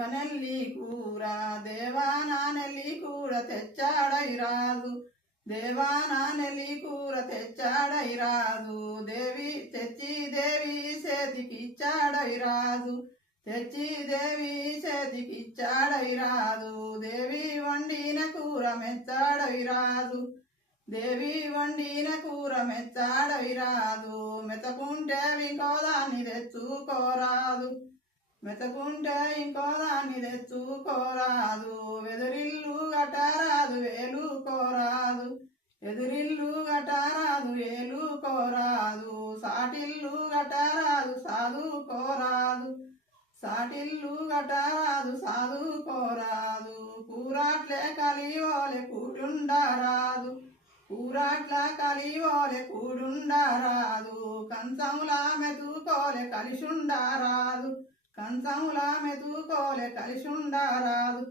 శివనెల్లి కూర దేవానా నెల్లి కూర తెచ్చాడై రాజు దేవానా నెల్లి కూర తెచ్చాడై రాజు దేవి తెచ్చి దేవి చేతికిచ్చాడై రాజు తెచ్చి దేవి చేతికిచ్చాడై రాజు దేవి వండిన కూర మెచ్చాడై రాజు దేవి వండిన కూర మెచ్చాడై రాజు మెతకుంటే ఇంకో దాన్ని తెచ్చుకోరాదు మెతకుంటే ఇంకో దాన్ని తెచ్చుకోరాదు వెదురిల్లు గటరాదు వేలుకోరాదు ఎదురిల్లు గటరాదు వేలుకోరాదు సాటిల్లు గటరాదు సాదుకోరాదు సాటిల్లు గటరాదు సాదుకోరాదు కూరాట్లే కలివోలే కూటుండరాదు కూరాట్ల కలివోలే కూడుండరాదు కంచములా మెతుకోలే కలిసుండరాదు కంచములా మెతుకోలే కలిసుండరాదు